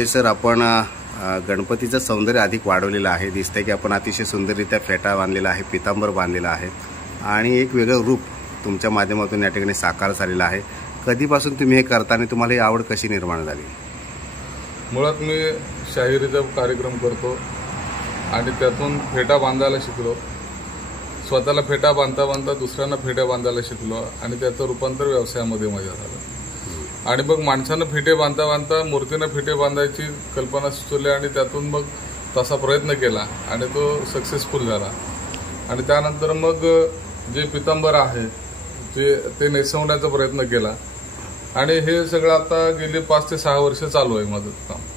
Nitesh sir, आपण गणपतीचं सौंदर्य अधिक वाढवलेलं आहे. दिसतंय की आपण अतिशय सुंदररित्या फेटा बांधलेला आहे, पितांबर बांधलेला आहे आणि एक वेगळं रूप तुमच्या माध्यमातून या ठिकाणी साकार झालेलं आहे. कधीपासून तुम्ही हे करता आणि तुम्हाला ही आवड कशी निर्माण झाली? मुळात मी शाहिरीचा कार्यक्रम करतो आणि त्यातून फेटा बांधायला शिकलो. स्वतःला फेटा बांधता बांधता दुसऱ्यांना फेट्या बांधायला शिकलो आणि त्याचं रूपांतर व्यवसायामध्ये माझ्या झालं. आणि मग माणसानं फेटे बांधता बांधता मूर्तीनं फेटे बांधायची कल्पना सुचवली आणि त्यातून मग तसा प्रयत्न केला आणि तो सक्सेसफुल झाला. आणि त्यानंतर मग जे पितांबर आहे ते नेसवण्याचा प्रयत्न केला आणि हे सगळं आता गेली 5 ते 6 वर्ष चालू आहे माझं काम.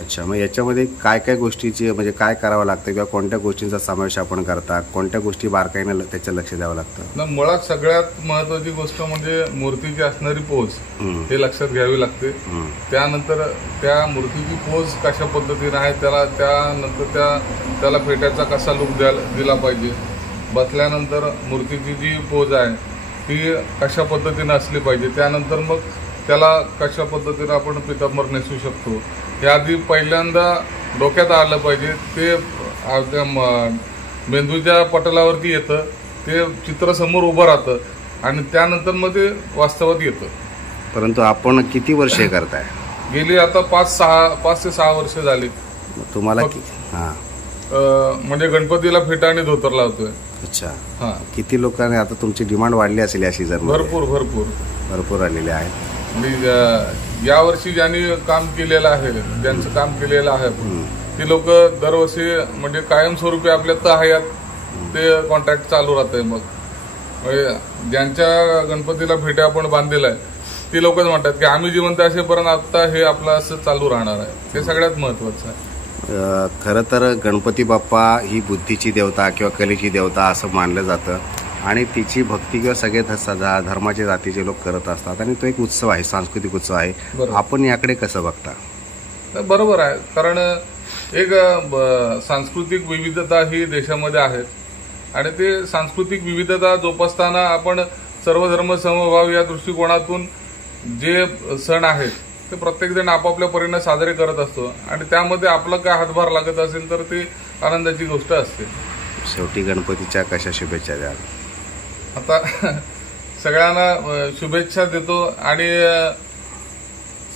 अच्छा, मग याच्यामध्ये काय काय गोष्टीची म्हणजे काय करावं लागतं किंवा कोणत्या गोष्टींचा समावेश आपण करता, कोणत्या गोष्टी बारकाईनं त्याचं लक्ष द्यावं लागतं? मुळात सगळ्यात महत्वाची गोष्ट म्हणजे मूर्तीची असणारी पोज हे लक्षात घ्यावी लागते. त्यानंतर त्या मूर्तीची पोज कशा पद्धतीने आहे त्यानंतर त्याला फेट्याचा कसा लुक दिला पाहिजे. बसल्यानंतर मूर्तीची जी पोज आहे ती कशा पद्धतीने असली पाहिजे. त्यानंतर मग त्याला कशा पद्धतीने आपण पितांबर नेसू शकतो हे आधी पहिल्यांदा डोक्यात आलं पाहिजे. ते मेंदूच्या पटलावरती येतं, ते चित्र समोर उभं राहतं आणि त्यानंतर मग ते वास्तवात येतं. परंतु आपण किती वर्ष हे करताय? गेली आता 5 ते 6 वर्ष झाली. तुम्हाला म्हणजे गणपतीला फेटा आणि धोतर लावतोय. अच्छा, हा. किती लोकांनी आता तुमची डिमांड वाढली असेल या सीझन? भरपूर आलेले आहेत. यावर्षी ज्यांनी काम केलेलं आहे, ज्यांचं काम केलेलं आहे ती लोक दरवर्षी म्हणजे कायमस्वरूपी आपल्या तहायात ते कॉन्ट्रॅक्ट चालू राहतंय. मग ज्यांच्या गणपतीला फेट्या आपण बांधलेला आहे ती लोकच म्हणतात की आम्ही जिवंत असेपर्यंत आता हे आपलं असं चालू राहणार आहे. ते सगळ्यात महत्वाचं आहे. खरं तर गणपती बाप्पा ही बुद्धीची देवता किंवा कलेची देवता असं मानलं जातं आणि तिची भक्ती किंवा सगळे धर्माचे जातीचे लोक करत असतात आणि तो एक उत्सव आहे, सांस्कृतिक उत्सव आहे. आपण याकडे कसं बघता? बरोबर आहे, कारण एक सांस्कृतिक विविधता ही देशामध्ये आहे आणि ते सांस्कृतिक विविधता जोपासताना आपण सर्व धर्म समभाव या दृष्टिकोनातून जे सण आहेत ते प्रत्येक जण आपापल्या परीने साजरे करत असतो आणि त्यामध्ये आपला काय हातभार लागत असेल तर ती आनंदाची गोष्ट असते. शेवटी गणपतीच्या कशा शुभेच्छा द्याल? आता सगळ्यांना शुभेच्छा देतो आणि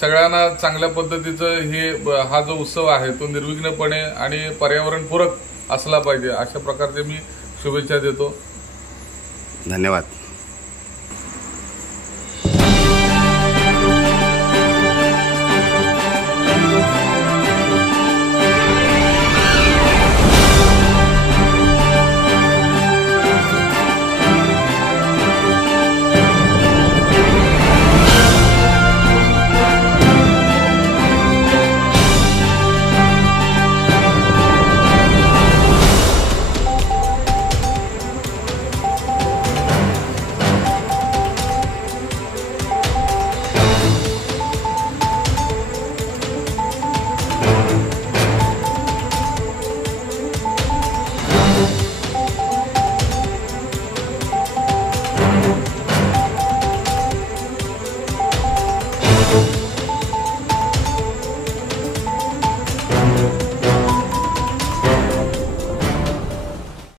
सगळ्यांना चांगल्या पद्धतीचं हा जो उत्सव आहे तो निर्विघ्नपणे आणि पर्यावरणपूरक असला पाहिजे अशा प्रकारचे मी शुभेच्छा देतो. धन्यवाद.